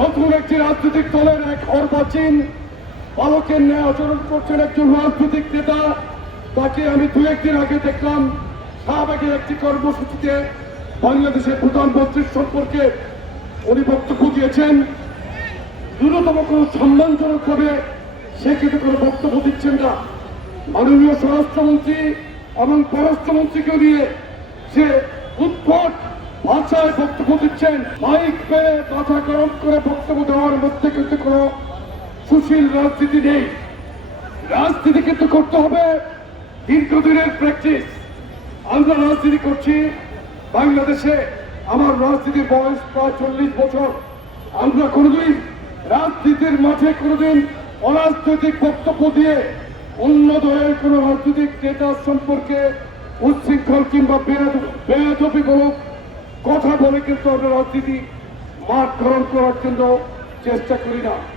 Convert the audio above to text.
নতুন একটি রাজনৈতিক দলের এক অর্বাচীন বালকের ন্যায় আচরণ করছেন একজন রাজনৈতিক নেতা। তাকে আমি দু একদিন আগে দেখলাম শাহবাগের একটি কর্মসূচিতে বাংলাদেশের প্রধানমন্ত্রীর সম্পর্কে উনি বক্তব্য দিয়েছেন। ন্যূনতম কোনো সম্মানজনক ভাবে সে কিন্তু কোনো বক্তব্য দিচ্ছেন না। মাননীয় স্বরাষ্ট্রমন্ত্রী এবং পররাষ্ট্রমন্ত্রীকে নিয়ে সে উদ্ভট ভাষায় বক্তব্য দিচ্ছেন। মাইক পেয়ে মাথা গরম করে বক্তব্য দেওয়ার মধ্যে কিন্তু কোনো সুশীল রাজনীতি নেই। রাজনীতি কিন্তু করতে হবে দীর্ঘদিনের প্র্যাকটিস। আমরা রাজনীতি করছি বাংলাদেশে, আমার রাজনীতির বয়স প্রায় 40 বছর। আমরা কোনোদিন রাজনীতির মাঠে কোনোদিন অরাজনৈতিক বক্তব্য দিয়ে অন্য দলের কোন রাজনৈতিক নেতার সম্পর্কে উচ্ছৃঙ্খল কিংবা বেয়াদবিমূলক কথা বলে কিন্তু আমরা রাজনীতি মাঠ গ্রহণ করার জন্য চেষ্টা করি না।